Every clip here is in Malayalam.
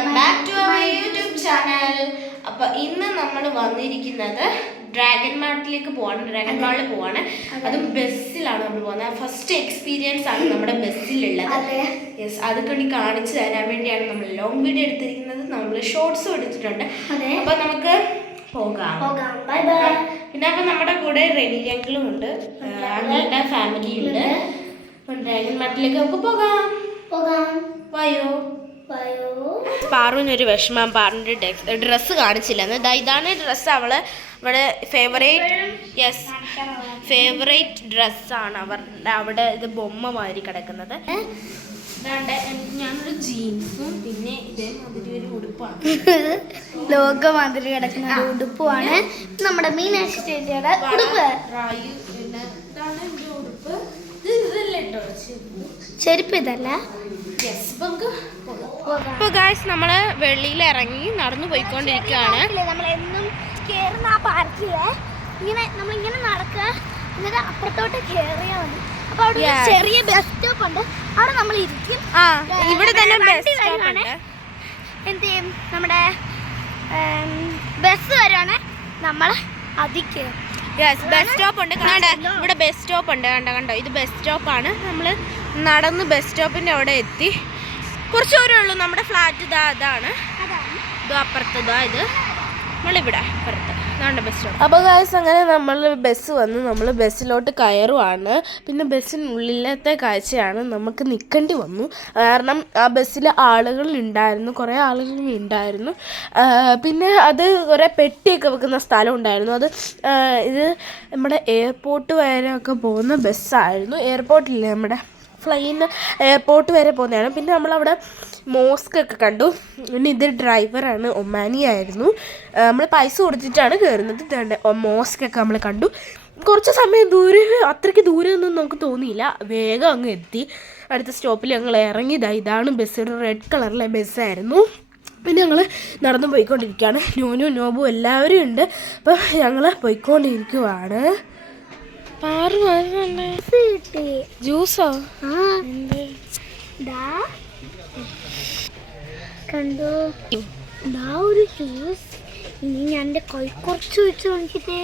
Welcome back to our YouTube channel. അപ്പോൾ ഇന്ന് നമ്മൾ വന്നിരിക്കുന്നത് ഡ്രാഗൺ മാർട്ടിലേക്ക് പോവാണ്. ഡ്രാഗൺ മാളിൽ പോവാണ്. അതും ബസ്സിലാണ് നമ്മൾ പോകുന്നത്. ഫസ്റ്റ് എക്സ്പീരിയൻസ് ആണ് നമ്മുടെ ബസ്സിലുള്ളത്. യെസ്, അതൊക്കെ വേണ്ടി കാണിച്ചു തരാൻ വേണ്ടിയാണ് നമ്മൾ ലോങ് വീഡിയോ എടുത്തിരിക്കുന്നത്. നമ്മൾ ഷോർട്സും എടുത്തിട്ടുണ്ട്. അപ്പോൾ നമുക്ക് പോകാം. പിന്നെ അപ്പം നമ്മുടെ കൂടെ റെനി അങ്കിളും ഉണ്ട്, അങ്കിളുടെ ഫാമിലി ഉണ്ട്. ഡ്രാഗൺ മാർട്ടിലേക്ക് നമുക്ക് പോകാം. വായോ. പാറുവിനൊരു വിഷമം. പാറിൻ്റെ ഡ്രസ്സ് കാണിച്ചില്ല. ഇതാണ് ഡ്രസ്സ്. അവള് ഇവിടെ ഫേവറേറ്റ് ഡ്രസ്സാണ് അവരുടെ. അവിടെ ഇത് ബൊമ്മ മാതിരി കിടക്കുന്നത്. ഞാനൊരു ജീൻസും പിന്നെ ഇതേമാതിരി ഒരു ഉടുപ്പാണ്. ലോക മാതിരി കിടക്കുന്ന ഒരു ഉടുപ്പുമാണ് നമ്മുടെ മീനാക്ഷി ചേച്ചിയുടെ ഉടുപ്പ്. പിന്നെ ഇതാണ് എൻ്റെ ഉടുപ്പ്. ഇതല്ല കേട്ടോ, ചെരുപ്പ് ഇതല്ല. ഇപ്പൊ ഗായ്സ് നമ്മള് വെളിയിൽ ഇറങ്ങി നടന്നു പോയിക്കൊണ്ടിരിക്കുകയാണ്. നമ്മളെന്നും കേറുന്ന ആ പാർക്കില് ഇങ്ങനെ നമ്മളിങ്ങനെ നടക്കുക, എന്നിട്ട് അപ്പുറത്തോട്ട് കേറിയാ മതി. അപ്പൊ അവിടെ ചെറിയ ബസ് സ്റ്റോപ്പ് ഉണ്ട്, അവിടെ നമ്മൾ ഇരിക്കും. ഇവിടെ തന്നെ എന്ത് ചെയ്യും, നമ്മുടെ ബസ് വരുവാണ്, നമ്മൾ അതിൽ കയറും. ബസ് സ്റ്റോപ്പ് ഉണ്ട്. ഇവിടെ ബസ് സ്റ്റോപ്പ് ഉണ്ട്. കണ്ടോ, ഇത് ബസ് സ്റ്റോപ്പാണ്. നമ്മൾ നടന്ന് ബസ് സ്റ്റോപ്പിന്റെ അവിടെ എത്തി. കുറച്ച് ദൂരമേ ഉള്ളൂ. നമ്മുടെ ഫ്ലാറ്റ് അതാണ്. ഇത് അപ്പുറത്തതാ. ഇത് നമ്മളിവിടെ അപ്പുറത്ത് ബസ് സ്റ്റോപ്പ്. അപ്പോൾ ഗായ്സ് അങ്ങനെ നമ്മൾ ബസ് വന്ന് നമ്മൾ ബസ്സിലോട്ട് കയറുവാണ്. പിന്നെ ബസ്സിനുള്ളിലത്തെ കാഴ്ചയാണ്. നമുക്ക് നിൽക്കേണ്ടി വന്നു, കാരണം ആ ബസ്സിൽ ആളുകളുണ്ടായിരുന്നു, കുറേ ആളുകളുണ്ടായിരുന്നു. പിന്നെ അത് കുറേ പെട്ടിയൊക്കെ വെക്കുന്ന സ്ഥലം ഉണ്ടായിരുന്നു. ഇത് നമ്മുടെ എയർപോർട്ട് വരെയൊക്കെ പോകുന്ന ബസ്സായിരുന്നു. എയർപോർട്ടില്ലേ, നമ്മുടെ ഫ്ലൈന്ന് എയർപോർട്ട് വരെ പോകുന്നതാണ്. പിന്നെ നമ്മളവിടെ മോസ്ക് ഒക്കെ കണ്ടു. പിന്നെ ഇത് ഡ്രൈവറാണ്, ഒമാനി ആയിരുന്നു. നമ്മൾ പൈസ കൊടുത്തിട്ടാണ് കയറുന്നത്. മോസ്ക് ഒക്കെ നമ്മൾ കണ്ടു. കുറച്ച് സമയം അത്രയ്ക്ക് ദൂരമൊന്നും നമുക്ക് തോന്നിയില്ല. വേഗം അങ്ങ് എത്തി. അടുത്ത സ്റ്റോപ്പിൽ ഞങ്ങൾ ഇറങ്ങിയതാണ്. ഇതാണ് ബസ്. ഒരു റെഡ് കളറിലെ ബസ്സായിരുന്നു. പിന്നെ ഞങ്ങൾ നടന്നു പോയിക്കൊണ്ടിരിക്കുകയാണ്. നോബു എല്ലാവരും ഉണ്ട്. അപ്പോൾ ഞങ്ങൾ പോയിക്കൊണ്ടിരിക്കുവാണ്. ജ്യൂസോ കണ്ടോ, ഒരു ജ്യൂസ്. ഇനി ഞാൻ എൻ്റെ കൈ കുറച്ച് വെച്ച് നോക്കിട്ടേ.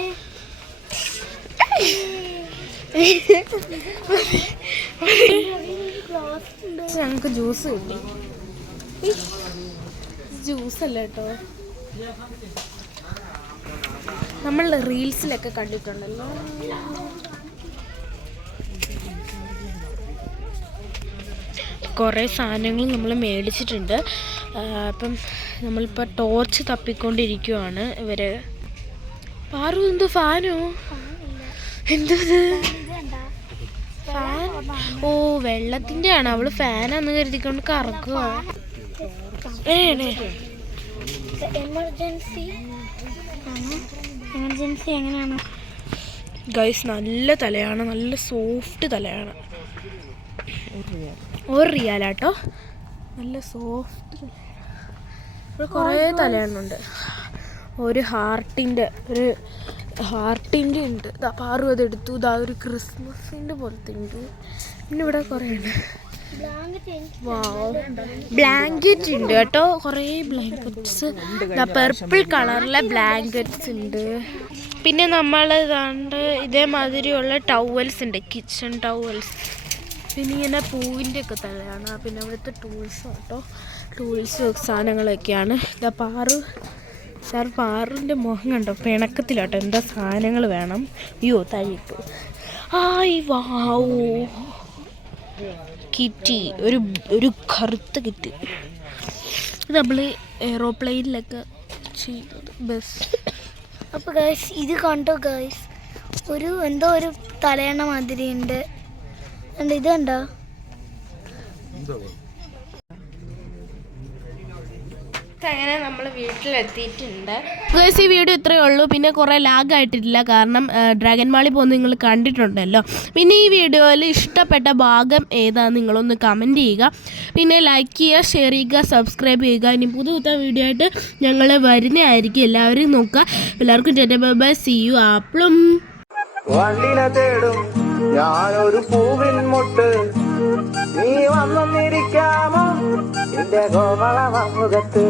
ഞങ്ങൾക്ക് ജ്യൂസ് കിട്ടി. ജ്യൂസല്ല കേട്ടോ, നമ്മൾ റീൽസിലൊക്കെ കണ്ടിട്ടുണ്ടല്ലോ. കുറേ സാധനങ്ങൾ നമ്മൾ മേടിച്ചിട്ടുണ്ട്. അപ്പം നമ്മളിപ്പോൾ ടോർച്ച് തപ്പിക്കൊണ്ടിരിക്കുവാണ്. ഇവർ പാറു എന്തോ ഫാനോ എന്തത് ഫാൻ? ഓ, വെള്ളത്തിൻ്റെ ആണ്. അവള് ഫാനാന്ന് കരുതിക്കൊണ്ട് കറക്കുക. എമർജൻസി എങ്ങനെയാണ് ഗൈസ്? നല്ല തലയാണ്, നല്ല സോഫ്റ്റ് തലയാണ്. ഒരു റിയാലാട്ടോ, നല്ല സോഫ്റ്റ്. ഇവിടെ കുറേ തലയാണുണ്ട്. ഒരു ഹാർട്ടിൻ്റെ ഉണ്ട്. പാറു അതെടുത്തു. ഒരു ക്രിസ്മസിൻ്റെ പോലത്തെ ഉണ്ട്. പിന്നെ ഇവിടെ കുറേ ഉണ്ട്. ബ്ലാങ്കറ്റ് ഉണ്ട് കേട്ടോ, കുറേ ബ്ലാങ്കറ്റ്സ്. പർപ്പിൾ കളറിലെ ബ്ലാങ്കറ്റ്സ് ഉണ്ട്. പിന്നെ നമ്മൾ ഇതേമാതിരിയുള്ള ടവൽസ് ഉണ്ട്, കിച്ചൺ ടവൽസ്. പിന്നെ ഇങ്ങനെ പൂവിൻ്റെ ഒക്കെ തലയാണ്. പിന്നെ അവിടുത്തെ ടൂൾസ് കേട്ടോ, ടൂൾസ് സാധനങ്ങളൊക്കെയാണ്. പാറിൻ്റെ മുഖം കണ്ടോ, പിണക്കത്തിലാട്ടോ. എന്താ സാധനങ്ങൾ വേണം. അയ്യോ, തഴിട്ടു. വാവൂ, കിറ്റി, ഒരു കറുത്ത കിറ്റ്. നമ്മൾ എയ്റോപ്ലെയിനിലൊക്കെ ചെയ്യുന്നത് ബസ്. അപ്പോൾ ഗൈസ് ഇത് കണ്ടോ ഗൈസ്, എന്തോ ഒരു തലയണ മാതിരി ഉണ്ട്. ഇത് കണ്ടോ? അങ്ങനെ നമ്മൾ വീട്ടിലെത്തിയിട്ടുണ്ട്. ഗൈസ്, ഈ വീഡിയോ ഇത്രയേ ഉള്ളൂ. പിന്നെ കുറേ ലാഗായിട്ടില്ല, കാരണം ഡ്രാഗൺ മാളിൽ പോകുന്ന നിങ്ങൾ കണ്ടിട്ടുണ്ടല്ലോ. പിന്നെ ഈ വീഡിയോയിൽ ഇഷ്ടപ്പെട്ട ഭാഗം ഏതാണെന്ന് നിങ്ങളൊന്ന് കമൻറ്റ് ചെയ്യുക. പിന്നെ ലൈക്ക് ചെയ്യുക, ഷെയർ ചെയ്യുക, സബ്സ്ക്രൈബ് ചെയ്യുക. ഇനി പുതിയ വീഡിയോ ആയിട്ട് ഞങ്ങൾ വരുന്നതായിരിക്കും. എല്ലാവരും നോക്കുക. എല്ലാവർക്കും ബൈ, സീ യു. ആപ്പിളും വണ്ടിനെ തേടും ഞാനൊരു പൂവിൻ മുട്ട്, നീ വന്നിരിക്കാമോ എന്റെ കോമള വന്നുക. ലോകത്ത്